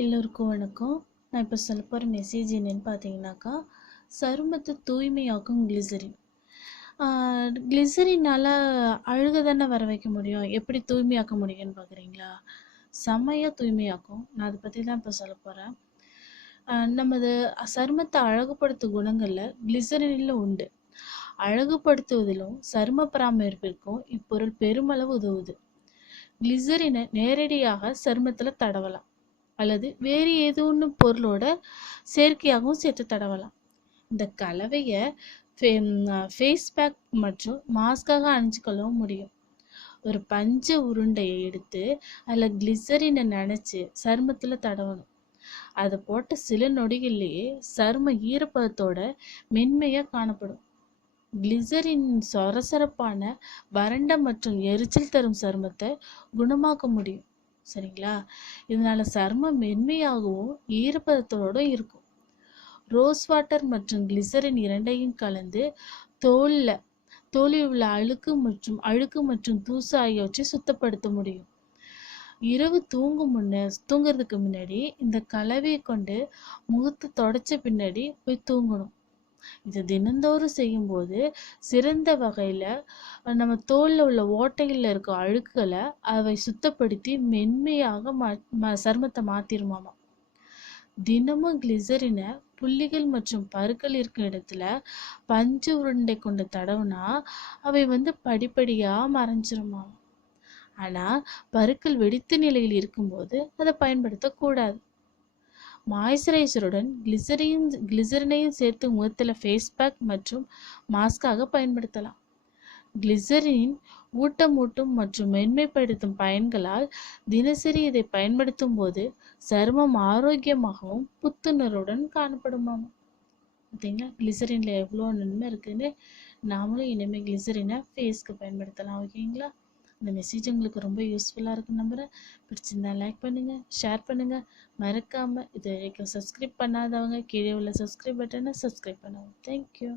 எல்லோருக்கும் வணக்கம். நான் இப்போ சொல்ல போகிற மெசேஜ் என்னென்னு பார்த்தீங்கன்னாக்கா சருமத்தை தூய்மையாக்கும் கிளிசரின் கிளிசரினால் அழுக தானே வர வைக்க முடியும்? எப்படி தூய்மையாக்க முடியும்னு பார்க்குறீங்களா செம்மையாக தூய்மையாக்கும். நான் அதை பற்றி தான் இப்போ சொல்ல போகிறேன் நமது சருமத்தை அழகுபடுத்தும் குணங்களில் கிளிசரினில் உண்டு. அழகுபடுத்துவதிலும் சரும பராமரிப்பிற்கும் இப்பொருள் பெருமளவு உதவுது. கிளிசரினை நேரடியாக சருமத்தில் தடவலாம். அல்லது வேறு ஏதோ ஒன்று பொருளோட செயற்கையாகவும் சேர்த்து தடவலாம். இந்த கலவையை ஃபேஸ் பேக் மற்றும் மாஸ்காக அணிஞ்சுக்கொள்ளவும் முடியும். ஒரு பஞ்ச உருண்டையை எடுத்து அதில் கிளிசரினை நினச்சி சருமத்தில் தடவணும். அதை போட்ட சில நொடிகள்லேயே சரும ஈரப்பதத்தோட மென்மையாக காணப்படும். கிளிசரின் சொரசொரப்பான வறண்ட மற்றும் எரிச்சல் தரும் சருமத்தை குணமாக்க முடியும். சரிங்களா? இதனால சருமம் மென்மையாகவும் ஈரப்பதத்தோடும் இருக்கும். ரோஸ் வாட்டர் மற்றும் கிளிசரின் இரண்டையும் கலந்து தோலில் தோலில் உள்ள அழுக்கு மற்றும் அழுக்கு மற்றும் தூசு ஆகியவற்றை சுத்தப்படுத்த முடியும். இரவு தூங்கும் முன்ன தூங்குறதுக்கு முன்னாடி இந்த கலவையை கொண்டு முகத்தை தொடச்ச பின்னாடி போய் தூங்கணும். இதை தினந்தோறும் செய்யும்போது சிறந்த வகையில் நம்ம தோலில் உள்ள ஓட்டையில் இருக்க அழுக்குகளை அவை சுத்தப்படுத்தி மென்மையாக மா சருமத்தை மாற்றிருமாமா தினமும் கிளிசரினை புள்ளிகள் மற்றும் பருக்கள் இருக்கும் இடத்துல பஞ்சு உருண்டை கொண்டு தடவுனா அவை வந்து படிப்படியாக மறைஞ்சிருமாம். ஆனால் பருக்கள் வெடித்த நிலையில் இருக்கும்போது அதை பயன்படுத்தக்கூடாது. மாய்ஸ்சரைசருடன் கிளிசரின் கிளிசரினையும் சேர்த்து முகத்தில் ஃபேஸ் பேக் மற்றும் மாஸ்காக பயன்படுத்தலாம். கிளிசரின் ஊட்டமூட்டும் மற்றும் மென்மைப்படுத்தும் பயன்களால் தினசரி இதை பயன்படுத்தும் போது சருமம் ஆரோக்கியமாகவும் புத்துணர்வுடன் காணப்படுமாம். பார்த்தீங்களா கிளிசரினில் எவ்வளோ நன்மை இருக்குதுன்னு நாமளும் இனிமேல் கிளிசரினை ஃபேஸ்க்கு பயன்படுத்தலாம் ஓகேங்களா? இந்த மெசேஜ் உங்களுக்கு ரொம்ப யூஸ்ஃபுல்லாக இருக்குன்னு நம்புகிறேன் பிடிச்சிருந்தா லைக் பண்ணுங்கள் ஷேர் பண்ணுங்கள் மறக்காமல் இது வரைக்கும் சப்ஸ்கிரைப் பண்ணாதவங்க கீழே உள்ள சப்ஸ்கிரைப் பட்டனை சப்ஸ்கிரைப் பண்ணுவோம். தேங்க்யூ